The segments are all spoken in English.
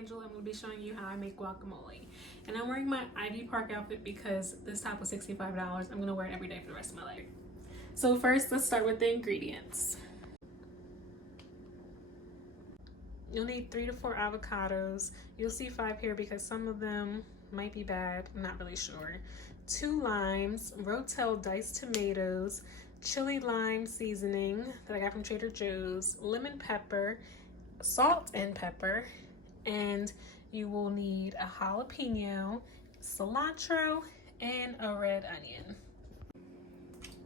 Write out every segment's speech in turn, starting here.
Angela. I'm going to be showing you how I make guacamole. And I'm wearing my Ivy Park outfit because this top was $65. I'm going to wear it every day for the rest of my life. So first, let's start with the ingredients. You'll need 3 to 4 avocados. You'll see 5 here because some of them might be bad. I'm not really sure. 2 limes, Rotel diced tomatoes, chili lime seasoning that I got from Trader Joe's, lemon pepper, salt and pepper, and you will need a jalapeno, cilantro, and a red onion.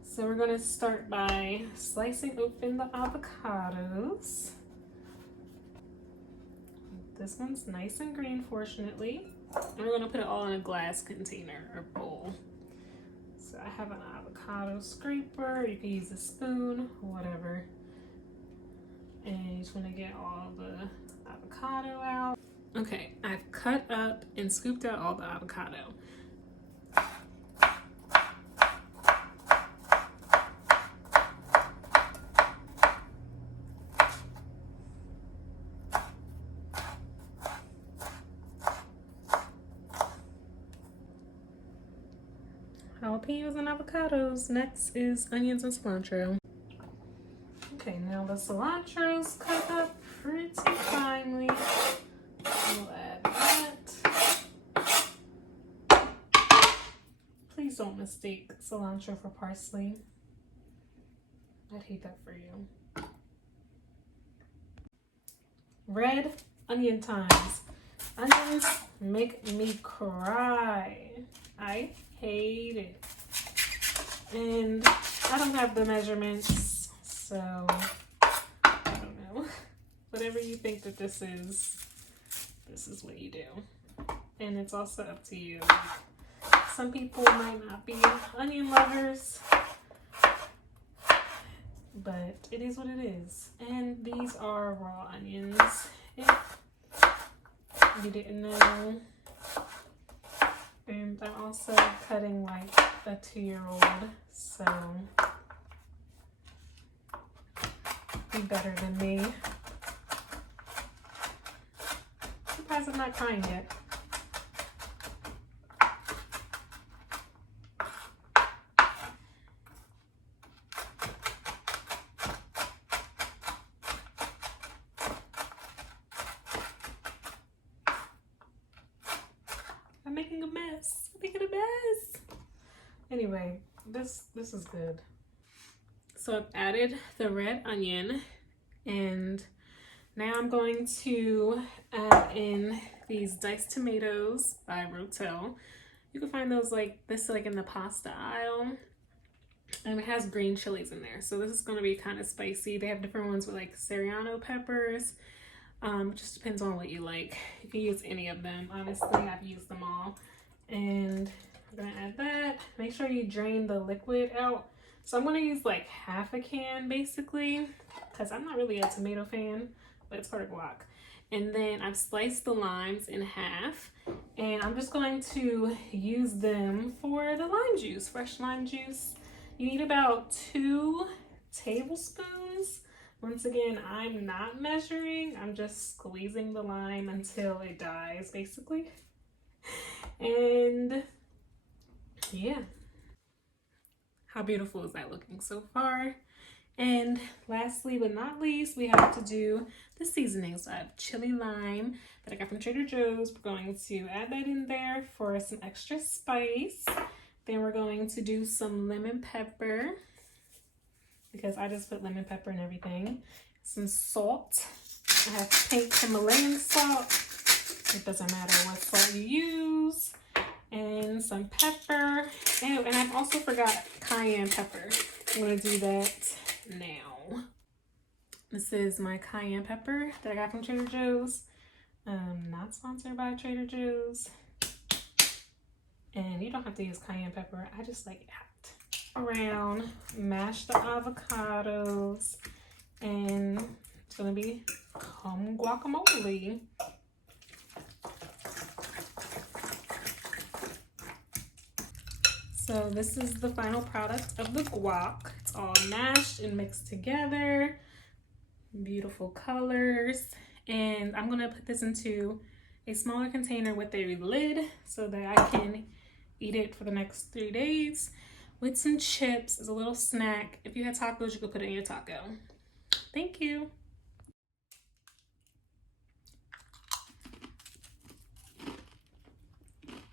So we're going to start by slicing open the avocados. This one's nice and green, fortunately. And we're going to put it all in a glass container or bowl. So I have an avocado scraper. You can use a spoon, whatever. And you just want to get all the avocado out. Okay, I've cut up and scooped out all the avocado. Jalapenos and avocados. Next is onions and cilantro. Okay, now the cilantro's cut up pretty finely. We'll add that. Please don't mistake cilantro for parsley. I'd hate that for you. Red onion times. Onions make me cry. I hate it. And I don't have the measurements, so I don't know. Whatever you think that this is what you do. And it's also up to you. Some people might not be onion lovers, but it is what it is. And these are raw onions, if you didn't know. And I'm also cutting like a 2-year-old, so be better than me. Surprised I'm not crying yet. I'm making a mess. I'm making a mess. Anyway, this is good. So I've added the red onion, and now I'm going to add in these diced tomatoes by Rotel. You can find those like this like in the pasta aisle. And it has green chilies in there. So this is going to be kind of spicy. They have different ones with like serrano peppers. It just depends on what you like. You can use any of them. Honestly, I've used them all. And I'm gonna add that. Make sure you drain the liquid out. So I'm gonna use like half a can basically, because I'm not really a tomato fan, but it's for the guac. And then I've sliced the limes in half, and I'm just going to use them for the lime juice, fresh lime juice. You need about 2 tablespoons. Once again, I'm not measuring. I'm just squeezing the lime until it dies, basically. And yeah. How beautiful is that looking so far? And lastly but not least, we have to do the seasonings. So I have chili lime that I got from Trader Joe's. We're going to add that in there for some extra spice. Then we're going to do some lemon pepper, because I just put lemon pepper in everything. Some salt. I have pink Himalayan salt. It doesn't matter what salt you use. And some pepper. And I've also forgot cayenne pepper. I'm going to do that now. This is my cayenne pepper that I got from Trader Joe's. Not sponsored by Trader Joe's. And you don't have to use cayenne pepper. I just like it hot. Around, mash the avocados, and it's gonna become guacamole. So this is the final product of the guac. It's all mashed and mixed together. Beautiful colors. And I'm gonna put this into a smaller container with a lid so that I can eat it for the next 3 days with some chips as a little snack. If you had tacos, you could put it in your taco. Thank you.